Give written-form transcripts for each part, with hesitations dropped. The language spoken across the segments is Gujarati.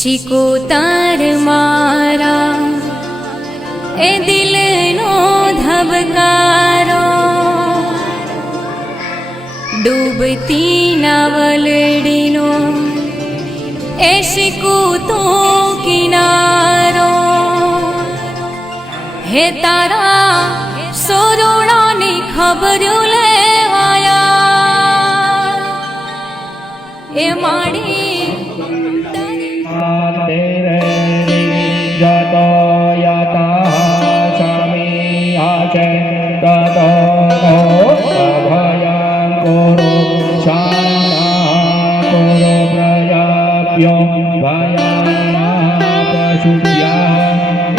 શિકોતર મારા એ દિલનો ધબકારો, ડૂબતી નાવલડીનો એ શિકુતો કિનારો, હે તારા સોરોડાની ખબર લેવાયા એ માડી જતો યતા સ્વામી આચે તતો અભયં કુરુ શાના કુરુ પ્રયાપ્યો ભયાના પશુભ્યા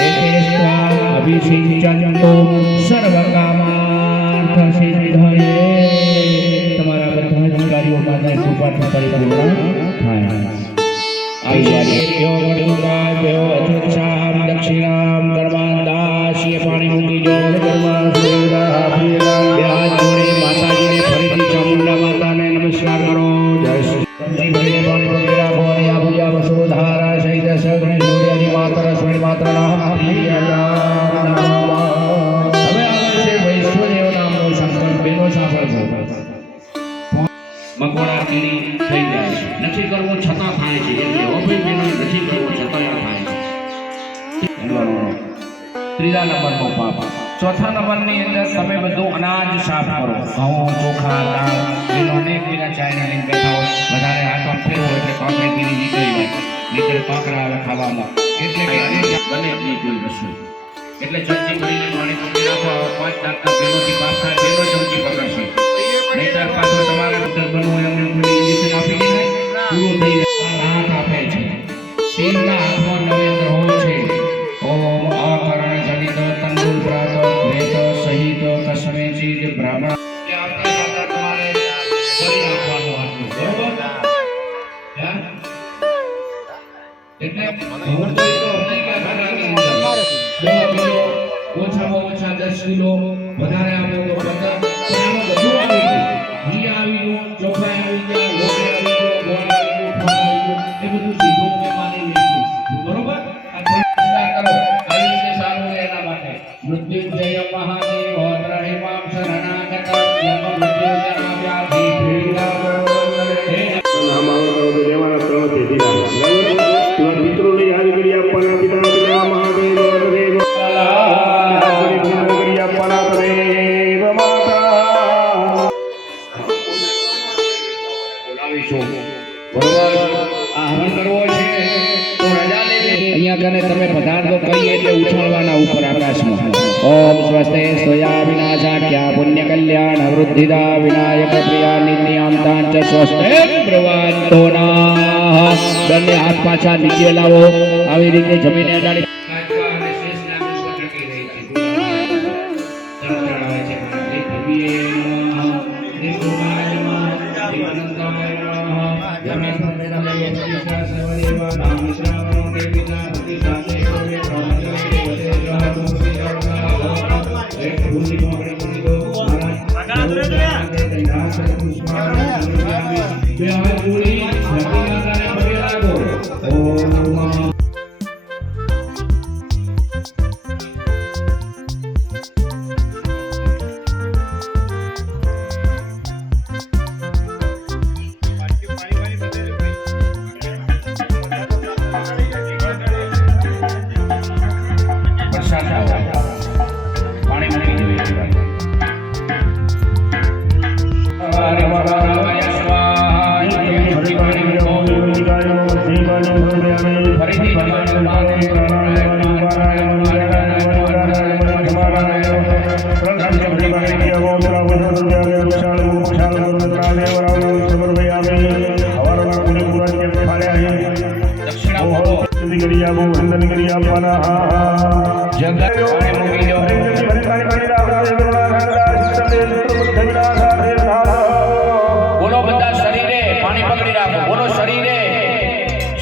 એતેસ્વા અભિષિંચન્તો સર્વકામાર્થ સિદ્ધયે। તમારા બધા જ કાર્યો માટે કૃપા પરિપૂર્ણ થાય। दक्षिणाम कर्मांदाशीय पानी मूकी जोड़ माता जी ने फरीथी चामुंडा माता ने नमस्कार करो। जय श्री पूजा वसुधारा सहित सगुण सूर्य माता रश्मि माता હવે આવે છે વૈશ્વદેવ નામનો સંકલ્પ બેનો સાંભળજો। મકોડા કીડી થઈ જાય છે, નથી કરવો છતાં થાય છે, એટલે ઓફિસ બેનો નથી કરવો છતાં થાય છે। ત્રીજા નંબરનો પાપ। ચોથા નંબરની અંદર તમે બધું અનાજ સાફ કરો, ઘઉં ચોખા દાળ એનો અનેક બીજા ચાઈને લઈને બેઠા હોય, વધારે હાથ આમ ફેરવો એટલે કાંકરી કીડી નીકળી જાય, નીકળે કાંકરા આવે ખાવામાં, એટલે કે અનેક બને એટલી કોઈ વસ્તુ એટલે ચમચી કરીને પાણી પકડી રાખો। 5 દાંતના બેનોથી પાપ થાય, બેનો ચમચી પકડશે, નહીતર પાછો તમારે ડોક્ટર બનવું હોય એમને ઇન્જેક્શન આપી દીધું પૂરું થઈ જાય। હાથ આપે છે, શિવના હાથમાં નવેન્દ્ર હોય છે। ઓમ અકરણ જનિત તંદુલ પ્રાત વેદ સહિત કસ્મેચિત બ્રાહ્મણ કે આવતા જાતા તમારે ફરી આપવાનું આટલું, બરોબર? એટલે ખબર તો નહીં કે ઘાટાની અંદર 2 કિલો ઓછામાં ઓછા 10 કિલો વધારે આપો તો 15, પણ આમાં બધું આવી ગયું, ઘી આવી ગયું, ચોખા આવી ગયા, લોટ આવી ગયો, ગોળ આવી ગયો, ફળ આવી ગયું, એ બધું સીધું મેં માની લઈશું, બરોબર? મૃત્યુંજય મહાદેવ ત્રણિમામ શરણાગતમ યમ મૃત્યુંજય વ્યાધિ દેવાના ક્રમથી દીધા પિતૃને યાદ કરી આપવાના પિતા પિતા મહાદેવ દેવ કરી આપવાના દેવ માતા બોલાવીશું, બરોબર? આ હવન કરવો છે તો રજા લેવી। અહીંયા કને તમે પદાર્થો કહીએ એટલે ઉછાળવાના ઉપર આકાશમાં। ઓમ સ્વસ્તે સ્વયા વિનાશાખ્યા પુણ્ય કલ્યાણ વૃદ્ધિદા વિનાયક પ્રિયા નિત્યાંતાં ચ સ્વસ્તે પ્રવાંતોના। બંને હાથ પાછા નીચે લાવો, આવી રીતે જમીને અડાડી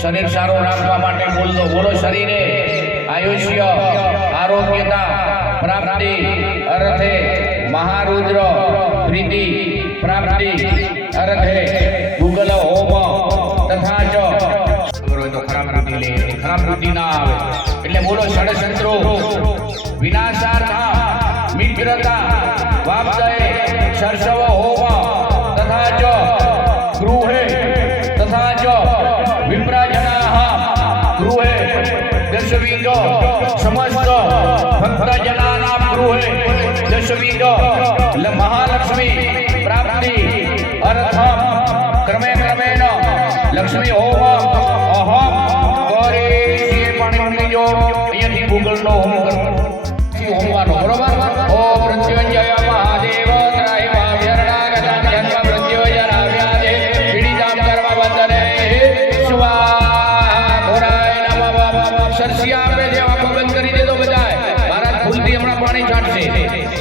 શરીર સારો રાખવા માટે બોલો, બોલો શરીરે આયુષ્ય આરોગ્યતા પ્રાપ્તિ અર્થે મહારુદ્ર પ્રીતિ પ્રાપ્તિ અર્થે ગુગલ હોમ તથા ચ ખરાબ પ્રીતિ લે ખરાબ બુદ્ધિ ના આવે. એટલે બોલો ષડશંત્રો વિનાશાર્થા મિત્રતા વાપદય સરસવ હોવ તથા ચ ગૃહે તથા ચ વિપ્રાજનાઃ ગૃહે દશવિધ સમસ્ત ભક્તજનાનાં ગૃહે દશવિધ મહાલક્ષ્મી પ્રાપ્તિ અર્થમ ક્રમે ક્રમેણ લક્ષ્મી હોમ અહમ ગૌરી પાણી મૂકી જો અહીંયાથી ગૂગલનો હોમ કરો હોમવાનો બરોબર. ઓમ મૃત્યુંજય મહાદેવ ત્રાહિમા વ્યરણાગતં જન્મ મૃત્યુંજય રાવ્યાદે પીડિતામ કર્મબંધને સ્વાહા ઘોરાય નમઃ. સરસિયા આપે છે, આંખો બંધ કરી દેજો બધાય. મહારાજ ભૂલથી હમણાં પાણી છાંટશે.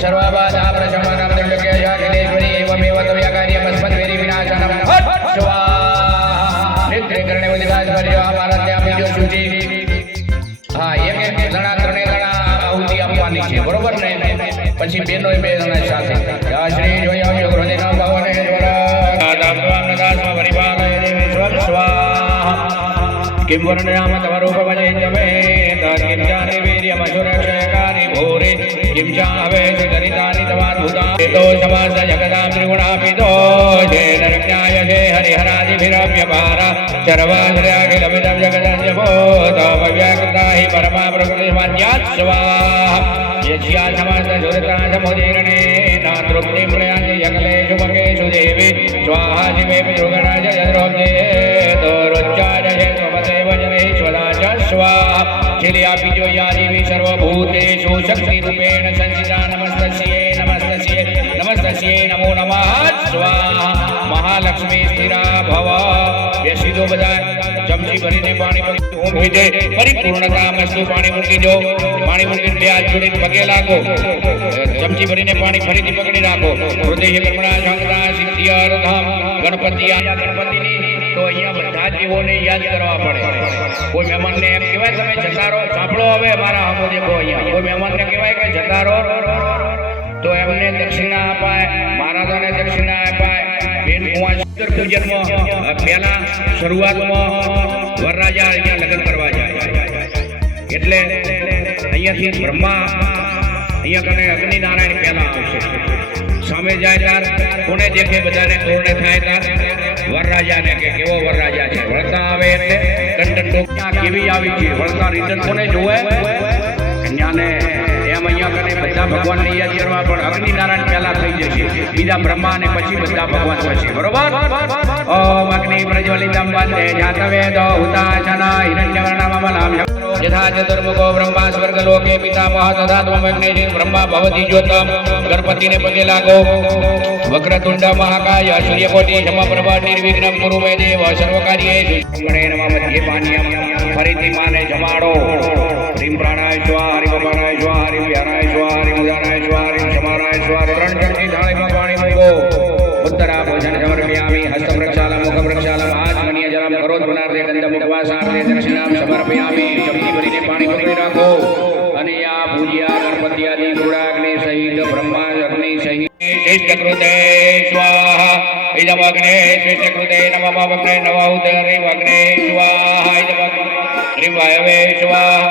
સર્વબાદ આ પ્રશમનમ દિવ્યકે અખિલેશ્વરી એવમેવ તવ્ય કાર્યમ સ્મદ્વેરી વિનાશનમ હટ સ્વાહા. નેત્રે કરણે ઉદ્ઘાસ કર્યો. આ મહારાજ ત્યાં બીજો સૂચિ. હા, એક જણા ત્રણે જણા આહુતિ આપવાની છે બરોબર ને. પછી બેનો બે જણા સાથે શ્રી જોયા હૃદયના ભવને પરિપાલય દેવી સ્વાહા. किं वर्णयाम तव रूपमजयितमे किं जाने वीर्यमसुरक्षयकारि भूरि किं चाहवे सुचरितानि तवाद्भुता तो समास जगदां त्रिगुणापितो येन रम्यायते हरिहरादिभिरव्यपार सर्वाश्रयाखिलमिदं जगदञ्जभो तवव्याकृता हि परमा प्रकृतिमाद्यात् स्वाहा. यस्या समस्त सुरता समुदीरणे तृप्तिं प्रयान्ति यकलेषु मकेषु देवी स्वाहा शिवे पितृगणाय यद्रोप्ते तोरुच्चाय स्वपदेव जनेश्वरा च स्वाहा. चिलिया बीजो या देवी सर्वभूतेषु शक्तिरूपेण संस्थिता नमस्तस्यै नमस्तस्यै नमस्तस्यै नमो नमः स्वाहा. महालक्ष्मी स्थिरा भव. બેસીજો બધા. ચમચી ભરીને પાણી મૂકી દે. પરિપૂર્ણતા મસ્તુ પાણી મૂકી દો. પાણી મૂકીને બે હાથ જોડીને પગે લાગો. ચમચી ભરીને પાણી ફરીથી પકડી રાખો. હૃદય કર્મણા શંકરા સિદ્ધિર્થમ. ગણપતિ આયા ગણપતિની તો અહીંયા બધા જીવોને યાદ કરવા પડે. કોઈ મહેમાનને એમ કહેવાય તમે જતા રહો. સાંભળો હવે મારા આમો દેખો અહીંયા. કોઈ મહેમાનને કહેવાય કે જતા રહો તો એમને દક્ષિણા અપાય, મહારાજાને દક્ષિણા અપાય. બેન પૂજનમાં પહેલા શરૂઆતમાં વરરાજા અહીંયા લગ્ન કરવા જાય એટલે અહીંયાથી બ્રહ્મા અહીંયા કને અગ્નિનારાયણ પહેલા આવશે. સામે જાય ત્યાર કોને દેખે બધાને કોને થાય ત્યાર વરરાજાને કે કેવો વરરાજા છે. વળતા આવે એટલે કંટકો કેવી આવી છે વળતા રિટર્ન કોને જોવે કન્યાને. એમ અહીંયા કને બધા ભગવાનને યાદ કરવા પણ અગ્નિનારાયણ પહેલા થઈ જશે, બીજા બ્રહ્મા અને પછી બધા ભગવાન થશે બરોબર. ઓમ અગ્નિ પ્રજ્વલિતમ વંદે જાતવેદો હુતાશના હિરણ્યવર્ણમમલામ यथा चतुर्मुखो ब्रह्मा स्वर्गलोके पितामह तथा त्वमग्निः ब्रह्मा भवति ज्योतम्. गणपति ने पगे लागो. वक्रतुंड महाकाय सूर्यकोटि समप्रभ निर्विघ्नं कुरु मे देव सर्वकार्येषु ब्रह्मणे नमः. मध्य पानीयम फरीથી માને જમાડો. હરિમ પ્રાણાય સ્વાહા, હરિમ અપાનાય સ્વાહા, હરિમ વ્યાનાય સ્વાહા, હરિમ ઉદાનાય સ્વાહા, હરિમ સમાનાય સ્વાહા. ત્રણ ચમચી થાળીમાં પાણી મૂકો. ઉત્તરા ભોજન સમર્પયામિ. હસ્ત પ્રક્ષાલમ મુખ પ્રક્ષાલમ આચમનીય જલમ કરોત પુનર્દે ગંધ મુખવાસાર્થે દક્ષિણામ સમર્પયામિ. ચમચી ભરીને પાણી પકડી રાખો અને આ પૂજ્યા ગણપતિ આદિ ગુણાગ્નિ સહિત બ્રહ્મા અગ્નિ સહિત શ્રેષ્ઠ કૃતે સ્વાહા. ઇદમ અગ્ને શ્રેષ્ઠ કૃતે નમઃ અગ્ને નવાહુતે હરિમ અગ્ને સ્વાહા. ઇદમ હરિમ વાયવે સ્વાહા,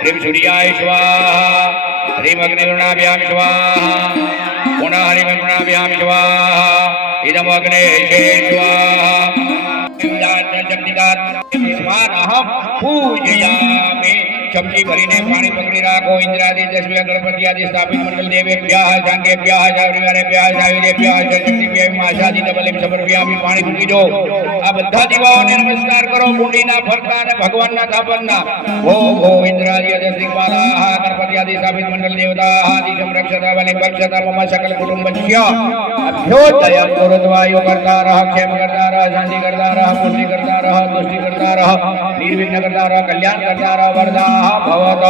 હરિમ સૂર્યાય સ્વાહા, હરિમ અગ્નિવર્ણાભ્યામ સ્વાહા, પુનઃ હરિમ વૃણાભ્યામ સ્વાહા. ઇદમ અગ્ને સ્વાહા. સ્વાહમ પૂજયામિ. ચમચી ભરીને પાણી પકડી રાખો. ઇન્દ્રાદિ દશવ્ય ગણપતિ આદિ સ્થાપિત મંડળ દેવેભ્યઃ સાંગેભ્યઃ ચાવરિવારેભ્યઃ સાયુધેભ્યઃ ચતુર્થીભ્યઃ માસાદિ તબલિમ સમર્પયામિ. પાણી મૂકી દો. આ બધા દીવાઓને નમસ્કાર કરો. કુંડીના ફરતા અને ભગવાનના થાપણના. ઓમ ઓ ઇન્દ્રાદિ દશિકપાલાઃ ગણપતિ આદિ સ્થાપિત મંડળ દેવતાઃ આદિ સંરક્ષતા બલિ પક્ષતા મમ સકલ કુટુંબસ્ય અભ્યોદયં ગુરુદ્વાયો કરતા રહ, ક્ષેમ કરતા રહ, શાંતિ કરતા રહ, પુષ્ટિ કરતા રહ, તુષ્ટિ કરતા રહ, નિર્વિઘ્ન કરતા રહ, કલ્યાણ કરતા રહ, વરદા ભવત.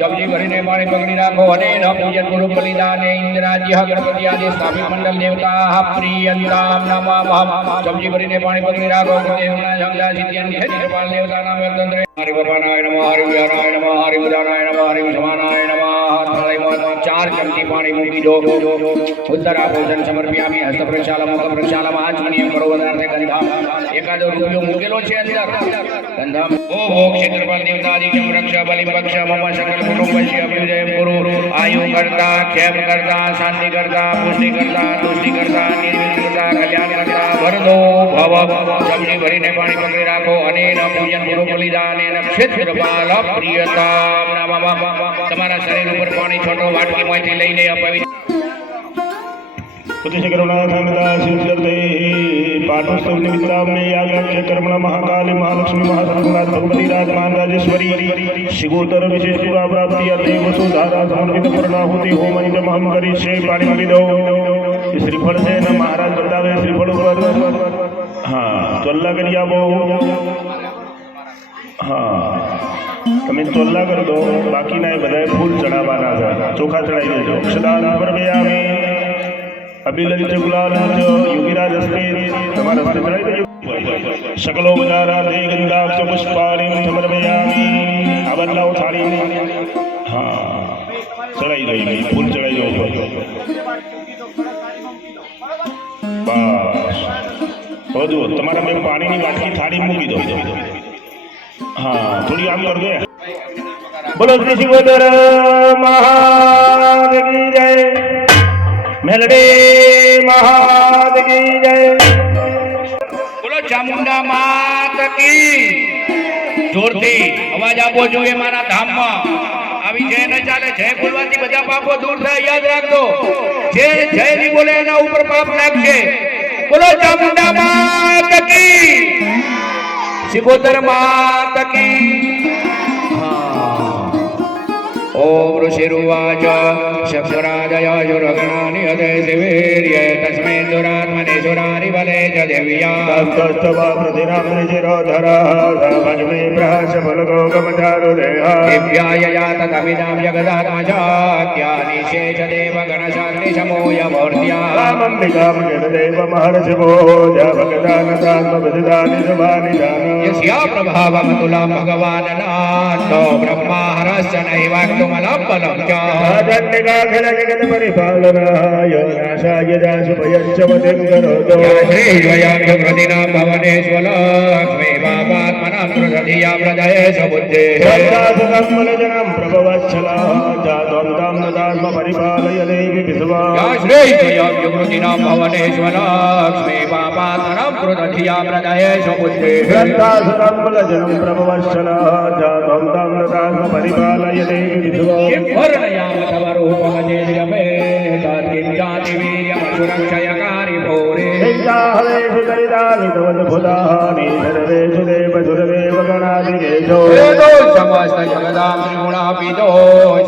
ચમચી ભરીને પાણી પકડી રાખો. અને ન પૂજન ગુરુ બલિદાને ઇન્દ્રાજ્ય ગણપતિ આદિ સ્થાપિત મંડળ દેવતા પ્રિયંતામ નમઃ. ચમચી ભરીને પાણી પકડી રાખો. દેવના સંગા સિદ્ધ્યન કૃપાલ દેવતા નામ તંત્ર. હરિ ભગવાનાય નમઃ, હરિ વ્યારાય નમઃ, હરિ ઉદાનાય નમઃ, હરિ સમાનાય નમઃ. 4 ચમચી પાણી મૂકી દો ઉત્તરા ભોજન સમર્પ્યામિ હસ્ત પ્રક્ષાલમ મુખ પ્રક્ષાલમ આચમનીય કરો વધારે ગંધામ એકાદો રૂપિયો મૂકેલો છે અંદર ગંધામ ઓહો ક્ષેત્રપાલ દેવતાદિકમ રક્ષા બલિમ પક્ષ મમ સકલ કુટુંબસ્ય અભ્યુદય ગુરુ આયુ કરતા ક્ષેમ કરતા શાંતિ કરતા પુષ્ટિ કરતા તુષ્ટિ કરતા નિર્વિઘ્ન કરતા કલ્યાણ કરતા વરદો ભવ સબજી ભરીને પાણી પકડી રાખો અને પૂજન ગુરુ બલિદાન અને ક્ષેત્રપાલ પ્રિયતા તમારા શરીર ઉપર પાણી છોટો વાટકીમાંથી લઈને અપવિત્ર प्रतिशत करुणाखंडता शिवशक्ति पाठोत्सव निमित्ताम्ने यागाख्य कर्मण महाकाली महालक्ष्मी महासंकुलात् भगवती राजमान राजेश्वरी शिगोतर विशेष पूरा प्राप्ति अर्थे वसुधारा समर्पित पूर्णाहुति होमनित महम करिष्ये पाणी विदो श्रीफल से न महाराज बतावे श्रीफल ऊपर हाँ चोल्ला करी आपो हाँ તમે ચોલ્લા કરી દો બાકીના એ બધાએ ફૂલ ચડાવવાના છે ચોખા ચડાવી દેજો અક્ષદાન સમર્પયામિ અભિલંચ ગુલાલંચ યોગીરાજ હસ્તે તમારા હસ્તે ચડાવી દેજો શકલો બજારા દે ગંધાક્ષ પુષ્પાલિમ સમર્પયામિ આ બદલાવો થાળી હા ચડાવી દઈ ફૂલ ચડાવી દો બસ બધું તમારા મેં પાણીની વાટકી થાળી મૂકી દો हाँ थोड़ी आम कर दे बोलो श्री शिवोदर महादेव की जय मेलडी महादेव की जय બોલો ચામુંડા માત કી જોરથી અવાજ આપવો જોઈએ મારા ધામમાં આવી જય ન ચાલે જય બોલવાથી બધા પાપો દૂર થાય યાદ રાખજો જે જય ની બોલે એના ઉપર પાપ લાગશે બોલો ચામુંડા માત કી शिवोदर मात की ओम ऋषिरुवाच शक्रादयाजुरगणानि अदय शिवेर्य तस्मै दुरात्मने सुरारि बले च देव्या तस्तवा प्रतिरामनिजिरोधरः भजमे प्रहर्ष फलगोगमचारुदेहा दिव्याय यात तमिदां जगदात्मजात्यानि शेषदेवगणशाग्निशमोयमूर्त्या रामम्बिकां जगदेव महर्षिवो जगदानतात्मविदिदानि शुभानि दान यस्या प्रभावमतुला भगवान् नाथो ब्रह्मा हरश्च नैवाक्तुमलम्बलं च धन्यकाखिल जगत् परिपालनाय नाशाय दाशुभयश्चवतिं करोतु श्रीद्वयाभ्युकृतिनां भवनेश्वलक्ष्मी पापात्मनां कृतधिया प्रदयेश बुद्धेः सदासुतम्बलजनं प्रभवच्छला जातं तां ददास्म परिपालय देवि विश्वा श्रीद्वयाभ्युकृतिनां भवनेश्वलक्ष्मी पापात्मनां कृतधिया प्रदयेश बुद्धेः सदासुतम्बलजनं प्रभवच्छला जातं तां ददास्म परिपालय देवि विश्वा वर्णयामतवरूपमजेर्यमे तत्किञ्चातिवीर्यमसुरक्षयकारि भूरे हरेषु दरिदानि तवद्भुतानि सर्वेषु देवगणादिकेशो वेदो समस्त जगदां त्रिगुणापितो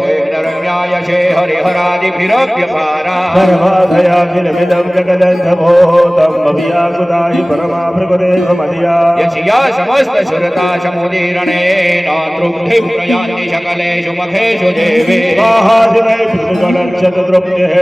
शेखरम्यायशे हरिहरादिभिरव्यपारा सर्वाधयाखिलमिदं जगदन्धभूतं भव्याकुताहि परमा प्रकृतेशमधिया यस्या समस्त सुरता समुदीरणे नातृब्धिं प्रयान्ति सकलेषु मखेषु देवे स्वाहादिवै पृथुकलक्षतृप्तिः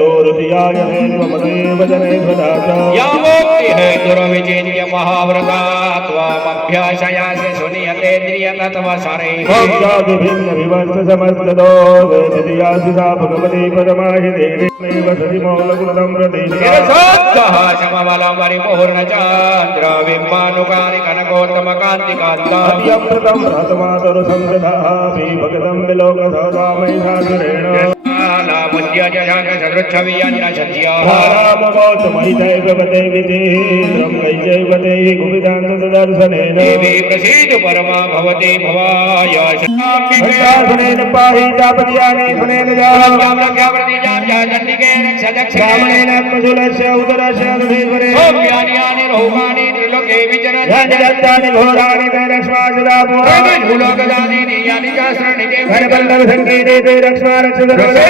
दोरुतियाय त्वमदेव जने सदाचा या मुक्तिः दुर्विचिन्त्य महाव्रता त्वमभ्यासयासि सुनियतेन्द्रियतत्त्वसरैः भोक्तादिभिन्नविवस्य समस्तदो वेदियासि सा भगवती परमाहि देवी वसति मौलगुणं प्रतीक्षा शिरसोत्सः समबलं परिपूर्णचन्द्र बिम्बानुकारि कनकोत्तमकान्तिकान्ता अत्यमृतं भ्रातमातरु संसदामि भगतं विलोक सदामयि साधुरेण देवी प्रसीद परमा भवते भवाय शासनेन पाहि तापत्यानि सुनेन जाम प्रतिजां जातन्निके रक्षदक्षामनेन आत्मशूलस्य उदरस्य दुधेश्वरे ओम्यानि रोहाणि त्रिलोके विचरन् जगत्तानि घोराणि तैरक्ष्मा सदा पुराणि भूलोकदानि यानि चास्त्राणि ते भरबल्लभ संकीते ते रक्ष्मा रक्षदर्शने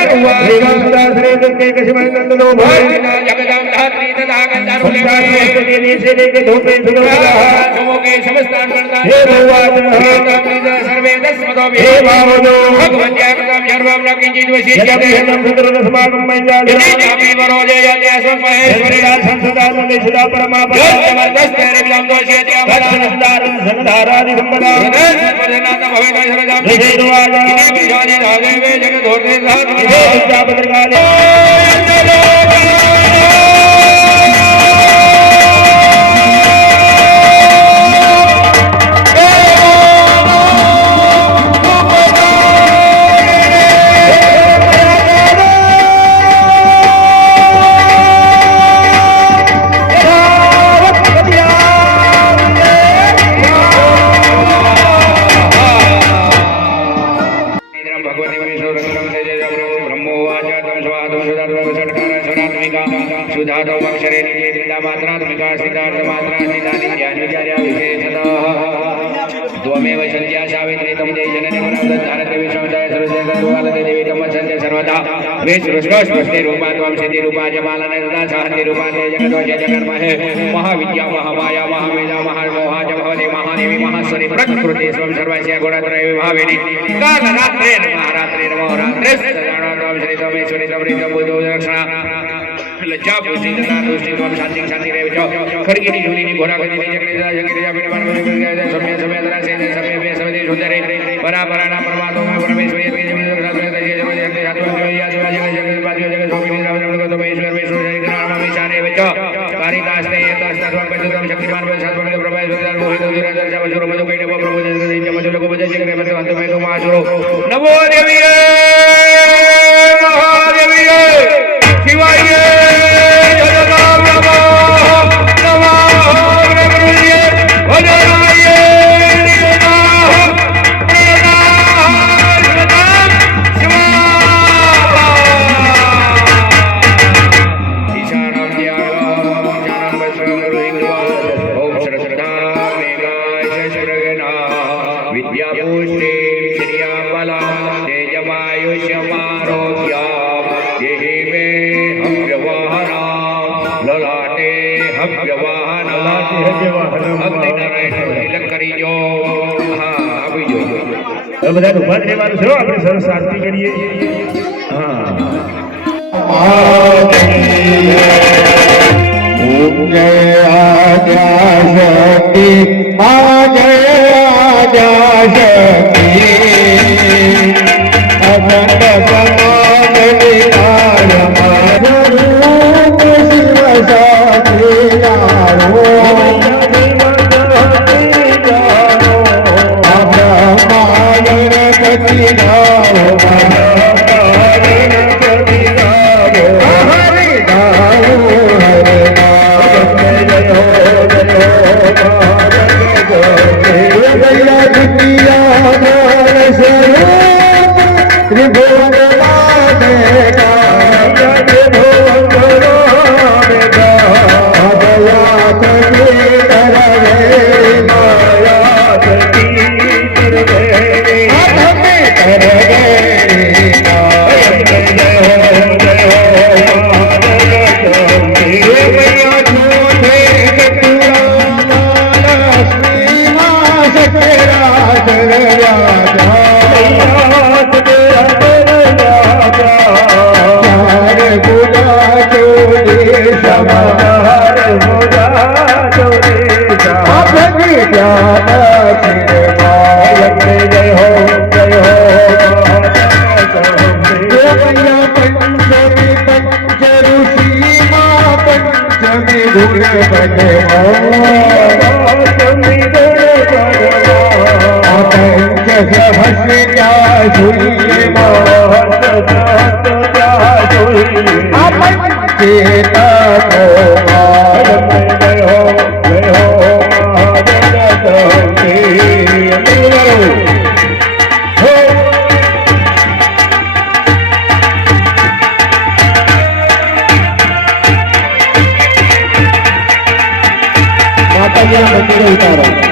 सुदासरे दुर्गे कशिमन्दो भवति जगदां धात्री तथा गन्धर्वले के धूपे सुलोकदाः समोके समस्तान् वर्तानि हे भगवान् सर्वे तस्मदो हे भावो भगवत्या कृतं સર્વમ કિંચિત વશિષ્યતે યદમ સદરસમાગમ મૈજાલ યદિ વરોજે યદિ અસ્મ મહેશ્વરી સંસદાન નિષદા પરમાપદ જબરદસ્ત વિલમ દોષ્યતે અમરા ધનધારાદિ સંપદા પ્રજનાત ભવેત શરજામ વિજયવાદ ઇતિ વિજાને રાગેવે જગદોર્તે સહત વિદ્યાપત્રકાલે सुधातो अक्षरे निजे द्विधा मात्रात्मिका सिद्धार्थ मात्रा निदानि ज्ञान विचार्या विशेषतः त्वमेव संध्या सावित्री तम देहि जननी मनोदधारते विश्वमदाय सर्वदेव दुवालते देवी तम संध्या सर्वदा वे सृष्टो स्वस्ति रूपा त्वं सिद्धि रूपा जमालने तथा शांति रूपा ते जगदोषे जगन्महे महाविद्या महामाया महावेदा महामोहा च भवति महादेवी महास्वरी प्रकृति स्वं सर्वस्य गुणत्रय विभाविनी कालरात्रे महारात्रे नमो रात्रे सदानंदं श्री तमेश्वरी तमृतं बुद्धो रक्षणा लज्जा पुष्टि तथा तुष्टि त्वं शांति शांति रेव च खड्गिनी शूलिनी घोरागदिनी जगन्निदा जगन्निदा पिणमानमनि पिणगाय समय समय तरा से समय वे समय सुंदरे परा पराणा परमात्मा में परमेश्वरी के जगत साधु तजे समय जगत साधु या जगत जगत पाद्य जगत स्वामी राम राम को परमेश्वर विष्णु नाम विचारे वे च कारिकास्ते तत्त्वं पतितं शक्तिमान वे साधु के प्रभाव सुधार मोहित दुरादर जब सुर मधु कैने वो प्रभु जगत जब मधु को बजे जगत में अंत में तो महासुरो नमो देवी महादेवी शिवाय બધા ઉભા રહેવાનું છે આપણે સરસ આરતી કરીએ હા ઓમ જય આદ્યા શક્તિ મા જય આદ્યા શક્તિ અનંત સમાન વિકાર સ્વરૂપ શિવ સાચી નારો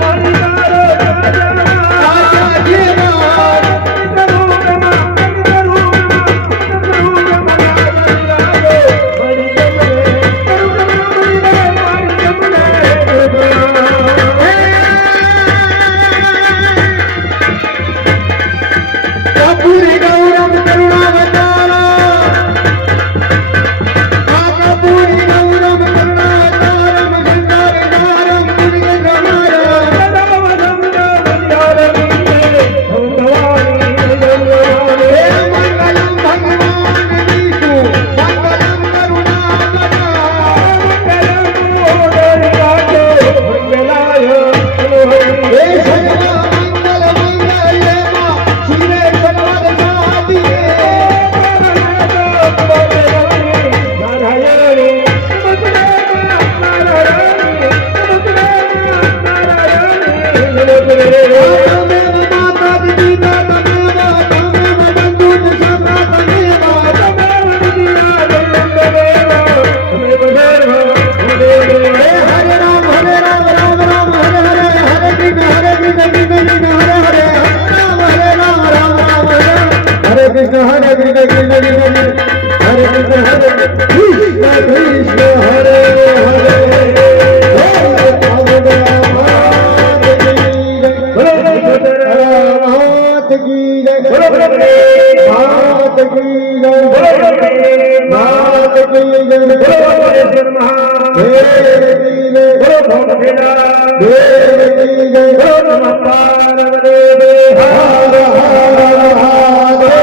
Mari ભોગેલા દેવકી જય હો નમઃ પાર્વતી હર હર મહાદેવ।